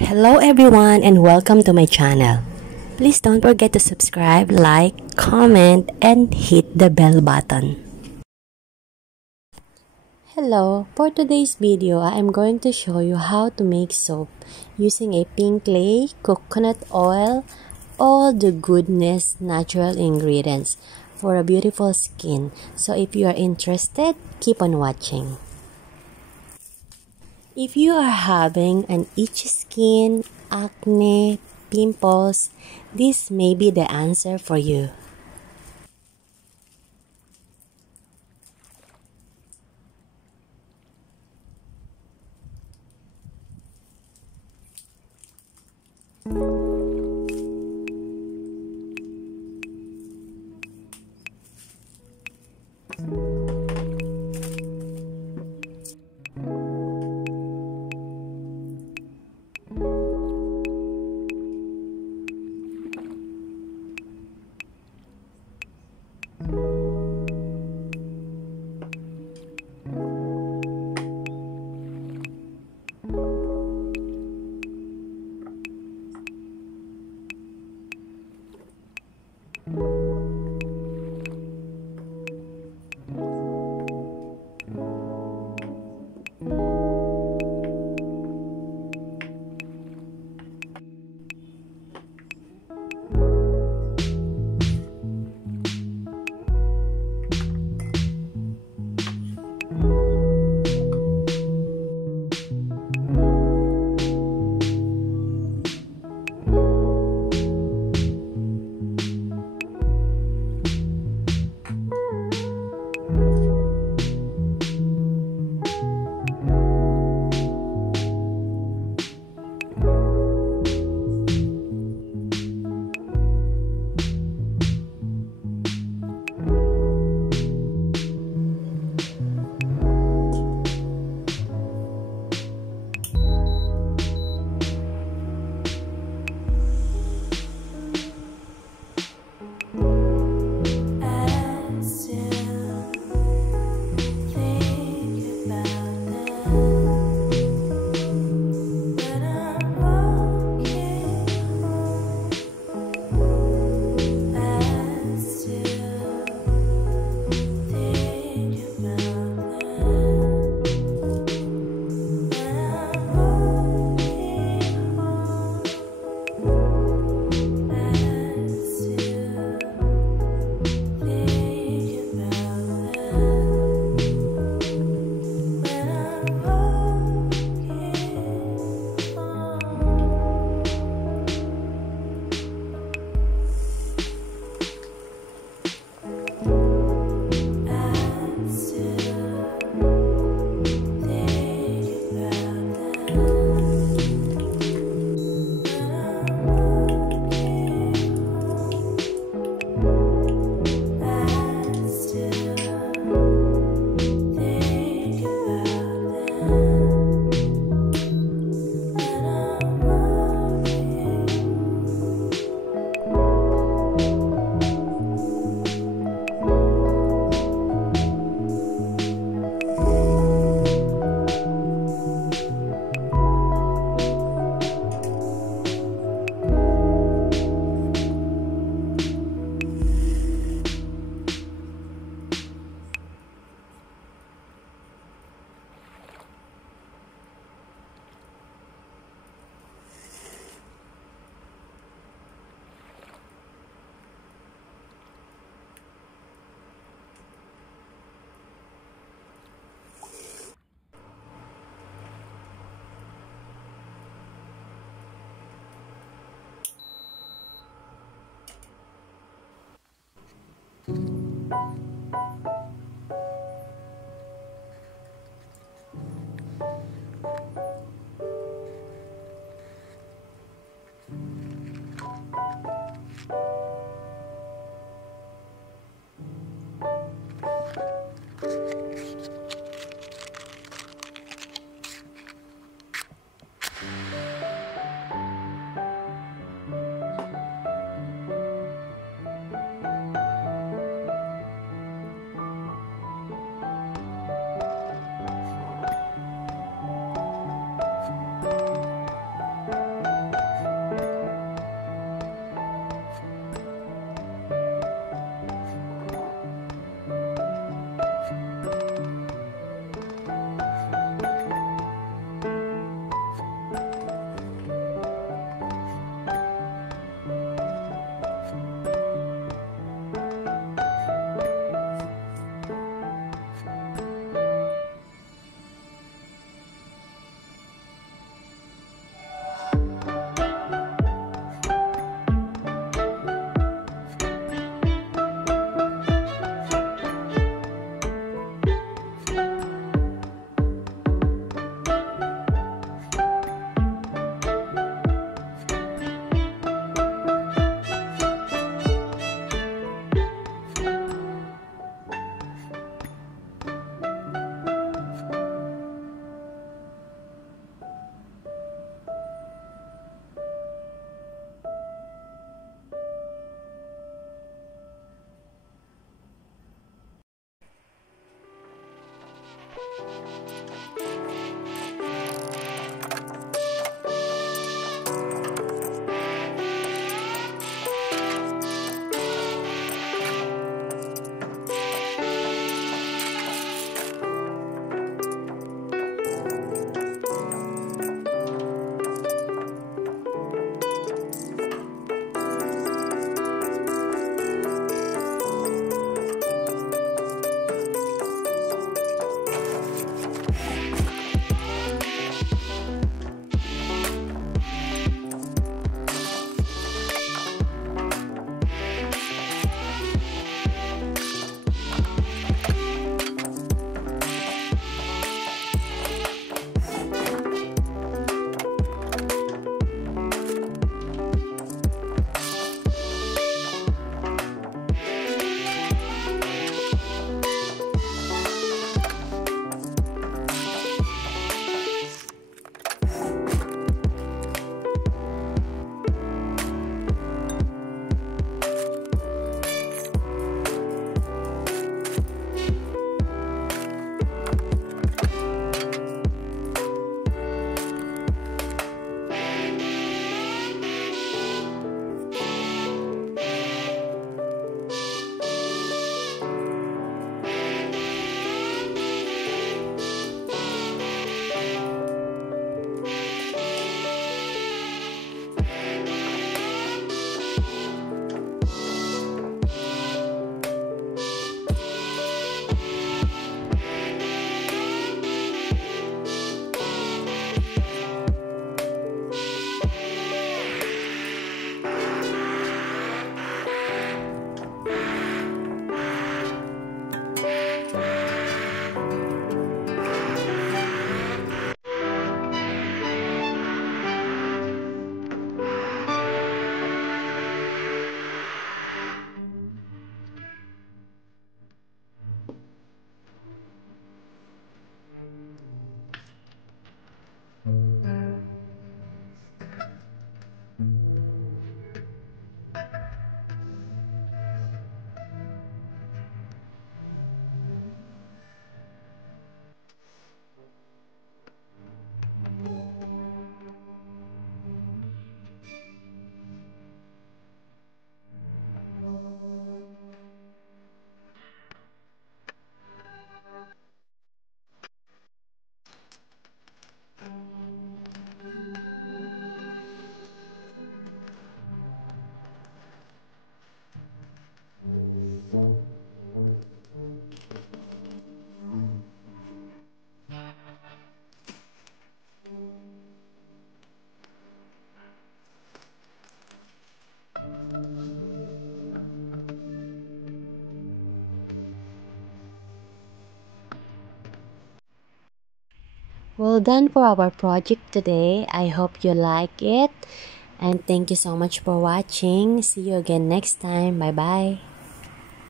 Hello everyone and welcome to my channel. Please don't forget to subscribe, like, comment, and hit the bell button. Hello, for today's video, I am going to show you how to make soap using a pink clay, coconut oil, all the goodness natural ingredients for a beautiful skin. So if you are interested, keep on watching. If you are having an itchy skin, acne, pimples, this may be the answer for you. Well done for our project today. I hope you like it. And thank you so much for watching. See you again next time. Bye bye.